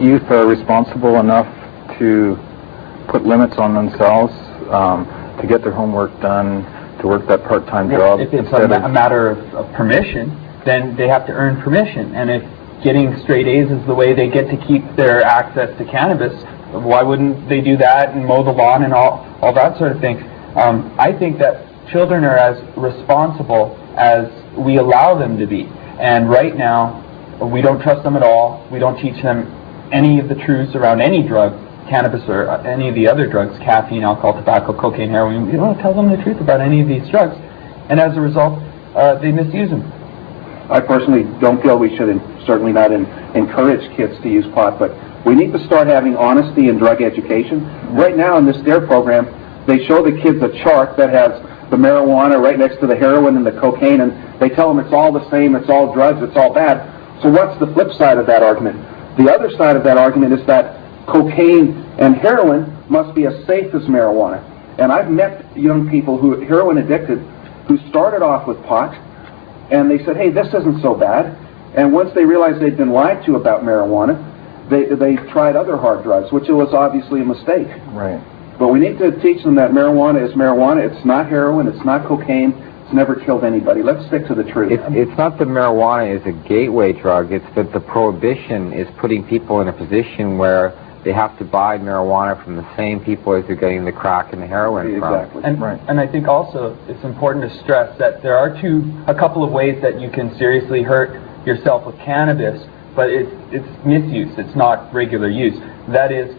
youth are responsible enough to put limits on themselves, to get their homework done, to work that part-time job? If it's a matter of permission, then they have to earn permission. And if getting straight A's is the way they get to keep their access to cannabis, why wouldn't they do that and mow the lawn and all that sort of thing? I think that children are as responsible as we allow them to be. And right now, we don't trust them at all. We don't teach them any of the truths around any drug, cannabis or any of the other drugs, caffeine, alcohol, tobacco, cocaine, heroin. We don't tell them the truth about any of these drugs. And as a result, they misuse them. I personally don't feel we should certainly not encourage kids to use pot, but we need to start having honesty in drug education. Right now in this DARE program, they show the kids a chart that has the marijuana right next to the heroin and the cocaine, and they tell them it's all the same, it's all drugs, it's all bad. So what's the flip side of that argument? The other side of that argument is that cocaine and heroin must be as safe as marijuana. And I've met young people who are heroin addicted who started off with pot, and they said, hey, this isn't so bad. And once they realized they'd been lied to about marijuana, they tried other hard drugs, which was obviously a mistake. Right. But we need to teach them that marijuana is marijuana. It's not heroin. It's not cocaine. It's never killed anybody. Let's stick to the truth. It's not that marijuana is a gateway drug. It's that the prohibition is putting people in a position where they have to buy marijuana from the same people as they're getting the crack and the heroin exactly. from. And I think also it's important to stress that there are a couple of ways that you can seriously hurt yourself with cannabis, but it's misuse. It's not regular use. That is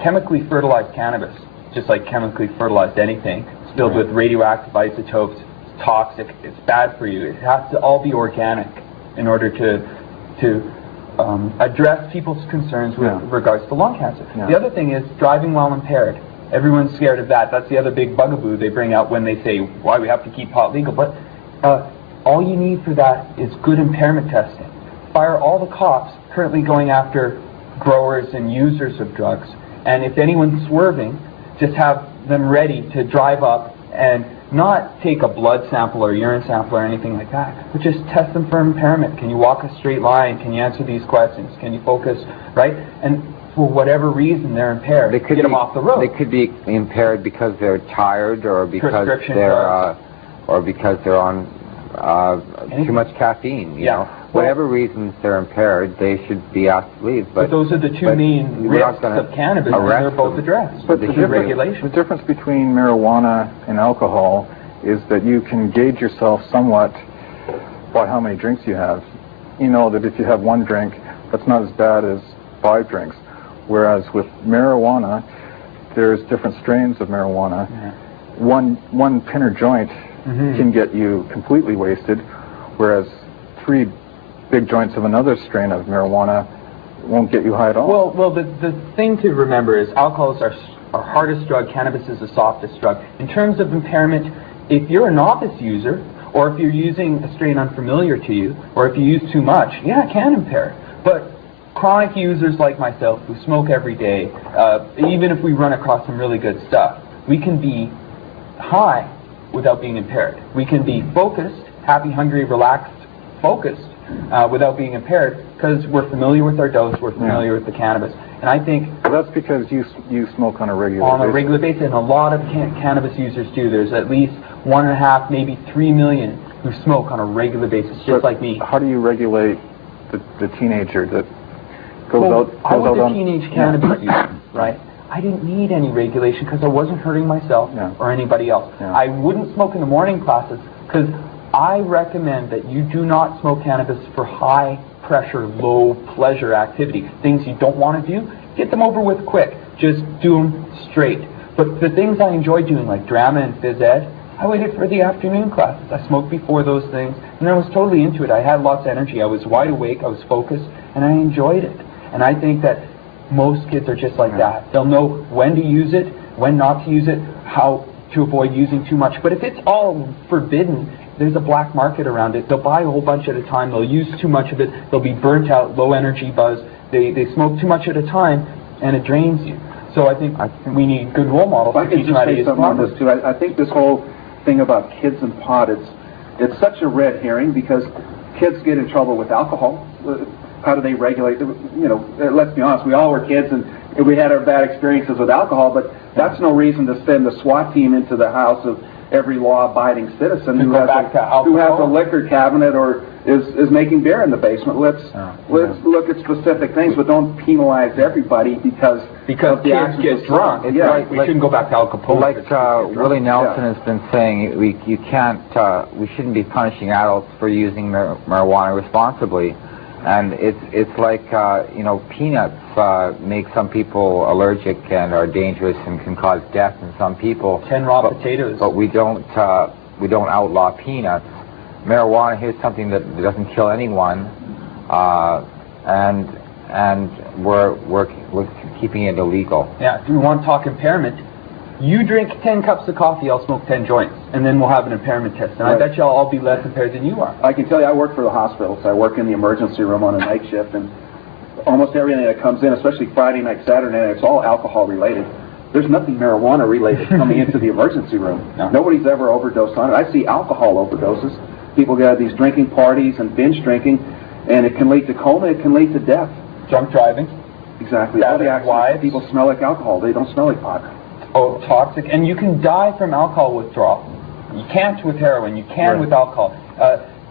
chemically fertilized cannabis, just like chemically fertilized anything. It's filled with radioactive isotopes. It's toxic. It's bad for you. It has to all be organic in order to address people's concerns with regards to lung cancer. The other thing is driving while impaired. Everyone's scared of that. That's the other big bugaboo they bring out when they say why we have to keep pot legal. But all you need for that is good impairment testing. Fire all the cops currently going after growers and users of drugs. And if anyone's swerving, just have them ready to drive up and not take a blood sample or urine sample or anything like that, but just test them for impairment. Can you walk a straight line? Can you answer these questions? Can you focus, right? And for whatever reason they're impaired, they could get them off the road. They could be impaired because they're tired or because they're on too much caffeine. You know, whatever reasons they're impaired, they should be asked to leave. But those are the two main risks of cannabis, and they're both addressed. But the difference between marijuana and alcohol is that you can gauge yourself somewhat by how many drinks you have. You know that if you have one drink, that's not as bad as 5 drinks. Whereas with marijuana, there's different strains of marijuana. One pinner joint can get you completely wasted, whereas 3 big joints of another strain of marijuana won't get you high at all. Well, the thing to remember is alcohol is our hardest drug, cannabis is the softest drug. In terms of impairment, if you're a novice user, or if you're using a strain unfamiliar to you, or if you use too much, it can impair. But chronic users like myself who smoke every day, even if we run across some really good stuff, we can be high without being impaired. We can be focused, happy, hungry, relaxed, focused, without being impaired, because we're familiar with our dose, we're familiar with the cannabis. And I think that's because you smoke on a regular basis. On a regular basis, and a lot of cannabis users do. There's at least 1.5, maybe 3 million who smoke on a regular basis, just like me. How do you regulate the teenager that goes out? I was a teenage cannabis user, right? I didn't need any regulation because I wasn't hurting myself or anybody else. I wouldn't smoke in the morning classes because I recommend that you do not smoke cannabis for high pressure, low pleasure activity. Things you don't want to do, get them over with quick. Just do them straight. But the things I enjoyed doing, like drama and phys ed, I waited for the afternoon classes. I smoked before those things, and I was totally into it. I had lots of energy. I was wide awake. I was focused, and I enjoyed it. And I think that most kids are just like that. They'll know when to use it, when not to use it, how to avoid using too much. But if it's all forbidden, there's a black market around it. They'll buy a whole bunch at a time. They'll use too much of it. They'll be burnt out, low energy buzz. They smoke too much at a time, and it drains you. So I think we need good role models to teach them how to use it. Too. I think this whole thing about kids and pot, it's such a red herring because kids get in trouble with alcohol. how do they regulate? Let's be honest, we all were kids and we had our bad experiences with alcohol, but that's no reason to send the SWAT team into the house of every law-abiding citizen who has a liquor cabinet or is making beer in the basement. Let's look at specific things, but don't penalize everybody because kids get drunk. Yeah, we shouldn't go back to Al Capone. Like Willie Nelson has been saying, we shouldn't be punishing adults for using marijuana responsibly. And it's like peanuts make some people allergic and are dangerous and can cause death in some people. 10 raw potatoes. But we don't outlaw peanuts. Marijuana, here's something that doesn't kill anyone, and we're keeping it illegal. Yeah. If you want to talk impairment, you drink 10 cups of coffee, I'll smoke 10 joints, and then we'll have an impairment test. And I bet you I'll all be less impaired than you are. I can tell you, I work for the hospitals. I work in the emergency room on a night shift, and almost everything that comes in, especially Friday night, Saturday night, it's all alcohol related. There's nothing marijuana related coming into the emergency room. No. Nobody's ever overdosed on it. I see alcohol overdoses. People get these drinking parties and binge drinking, and it can lead to coma, it can lead to death. Drunk driving. Exactly. All the accidents, people smell like alcohol. They don't smell like pot. Oh, toxic. And you can die from alcohol withdrawal. You can't with heroin. You can with alcohol.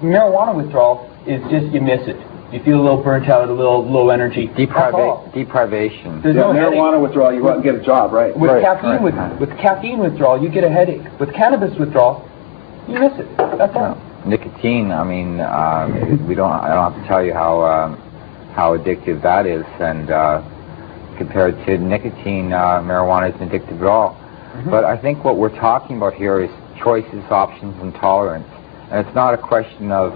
Marijuana withdrawal is just you miss it. You feel a little burnt out, a little low energy. Deprivation. There's no marijuana headache. withdrawal, you go out and get a job, right? With caffeine withdrawal, you get a headache. With cannabis withdrawal, you miss it. That's all. Nicotine. I mean, I don't have to tell you how addictive that is, and compared to nicotine, marijuana isn't addictive at all. But I think what we're talking about here is choices, options, and tolerance. And it's not a question of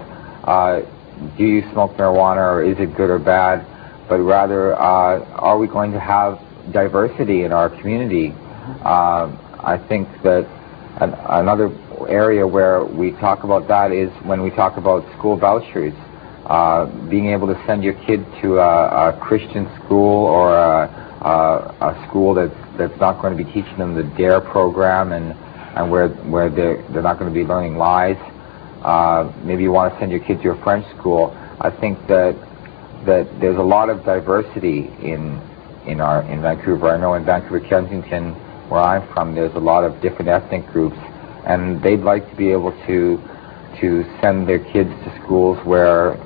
do you smoke marijuana or is it good or bad, but rather are we going to have diversity in our community? I think that another area where we talk about that is when we talk about school vouchers. Being able to send your kid to a Christian school or a school that's not going to be teaching them the DARE program and where they're not going to be learning lies. Maybe you want to send your kid to a French school. I think that there's a lot of diversity in Vancouver. I know in Vancouver, Kensington, where I'm from, there's a lot of different ethnic groups, and they'd like to be able to send their kids to schools where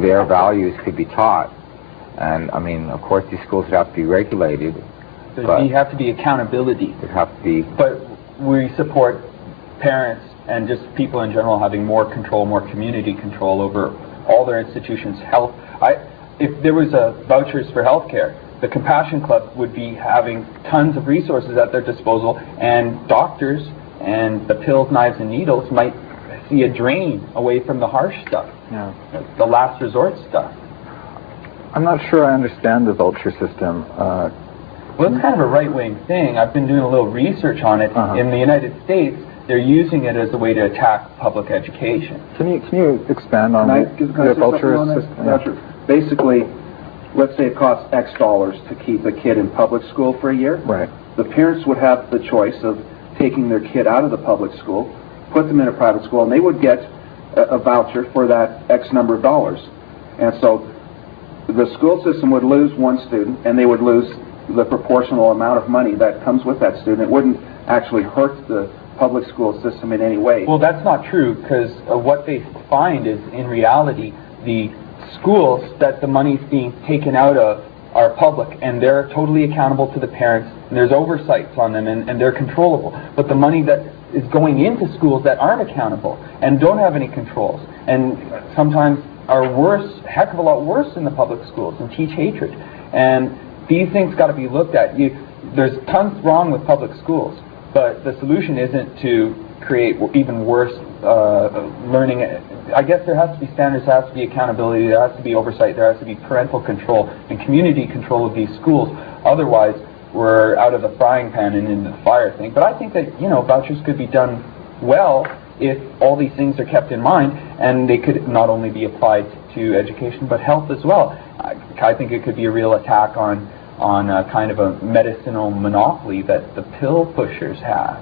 their values could be taught. And I mean, of course, these schools would have to be regulated. There have to be accountability. There have to be. But we support parents and just people in general having more control, more community control over all their institutions. Health. If there was vouchers for healthcare, the Compassion Club would be having tons of resources at their disposal, and doctors and the pills, knives, and needles might see a drain away from the harsh stuff, the last resort stuff. I'm not sure I understand the voucher system. Well, it's kind of a right-wing thing. I've been doing a little research on it. In the United States, they're using it as a way to attack public education. Can you expand on the voucher system? Yeah. Basically, let's say it costs X dollars to keep a kid in public school for a year. Right. The parents would have the choice of taking their kid out of the public school, put them in a private school, and they would get a voucher for that X number of dollars. And so the school system would lose one student, and they would lose the proportional amount of money that comes with that student. It wouldn't actually hurt the public school system in any way. Well, that's not true, because what they find is, in reality, the schools that the money's being taken out of are public, and they're totally accountable to the parents, and there's oversights on them, and they're controllable. But the money that is going into schools that aren't accountable and don't have any controls, and sometimes are worse, a heck of a lot worse in the public schools, and teach hatred. And these things got to be looked at. There's tons wrong with public schools, but the solution isn't to create even worse learning. I guess there has to be standards, there has to be accountability, there has to be oversight, there has to be parental control and community control of these schools. Otherwise, we're out of the frying pan and into the fire thing. But I think that, vouchers could be done well if all these things are kept in mind, and they could not only be applied to education but health as well. I think it could be a real attack on kind of a medicinal monopoly that the pill pushers have.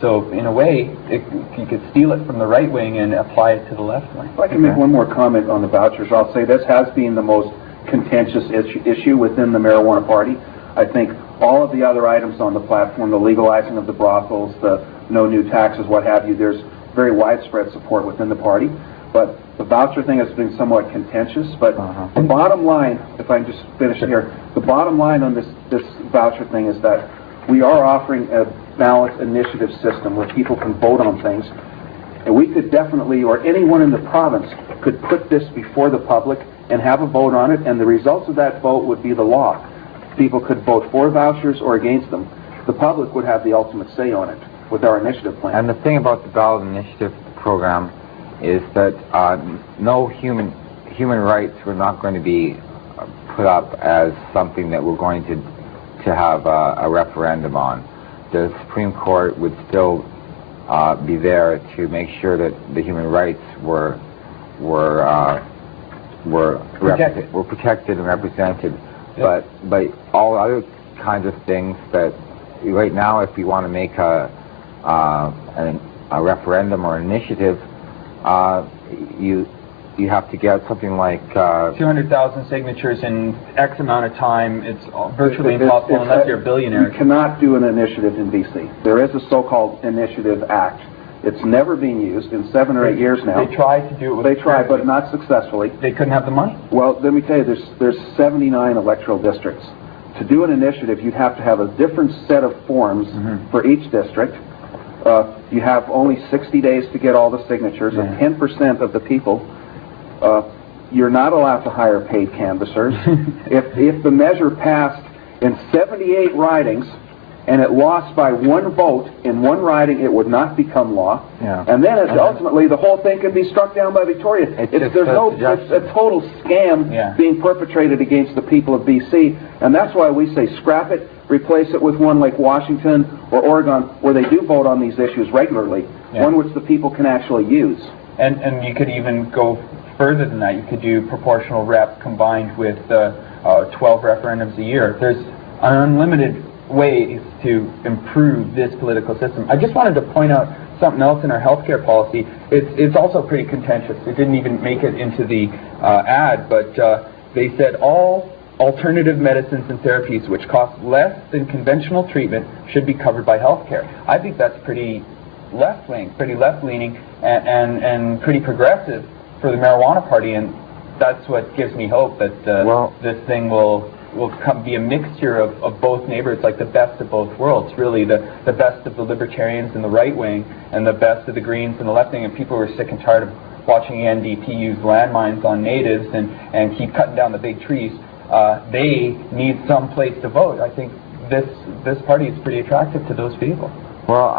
So in a way, you could steal it from the right wing and apply it to the left wing. If I can make one more comment on the vouchers, I'll say this has been the most contentious issue within the marijuana party. I think all of the other items on the platform, the legalizing of the brothels, the no new taxes, what have you, there's very widespread support within the party. But the voucher thing has been somewhat contentious. But the bottom line, if I can just finish it here, the bottom line on this voucher thing is that we are offering a ballot initiative system where people can vote on things. And we could definitely, or anyone in the province, could put this before the public and have a vote on it, and the results of that vote would be the law. People could vote for vouchers or against them. The public would have the ultimate say on it with our initiative plan. And the thing about the ballot initiative program is that no human rights were not going to be put up as something that we're going to have a referendum on. The Supreme Court would still be there to make sure that the human rights were protected and represented. Yep. But all other kinds of things that right now, if we want to make a referendum or an initiative, you have to get something like 200,000 signatures in X amount of time. It's virtually impossible unless you're a billionaire. You cannot do an initiative in BC. There is a so-called Initiative Act. It's never been used in 7 or 8 years now. They tried to do it with They tried, but not successfully. They couldn't have the money. Well, let me tell you, there's 79 electoral districts. To do an initiative, you'd have to have a different set of forms for each district. You have only 60 days to get all the signatures, and 10% of the people. You're not allowed to hire paid canvassers. If the measure passed in 78 ridings and it lost by 1 vote in 1 riding, it would not become law. And then ultimately the whole thing can be struck down by Victoria. It's a total scam being perpetrated against the people of BC, and that's why we say scrap it, replace it with one like Washington or Oregon, where they do vote on these issues regularly, one which the people can actually use. And you could even go further than that. You could do proportional rep combined with 12 referendums a year. There's unlimited ways to improve this political system. I just wanted to point out something else in our healthcare policy. It's also pretty contentious. It didn't even make it into the ad, but they said all alternative medicines and therapies which cost less than conventional treatment should be covered by healthcare. I think that's pretty left-wing, pretty left-leaning, and pretty progressive for the marijuana party, and that's what gives me hope that this thing will be a mixture of both neighborhoods, like the best of both worlds, really, the best of the libertarians and the right wing, and the best of the Greens and the left wing, and people who are sick and tired of watching the NDP use landmines on natives and keep cutting down the big trees. They need some place to vote. I think this party is pretty attractive to those people. Well,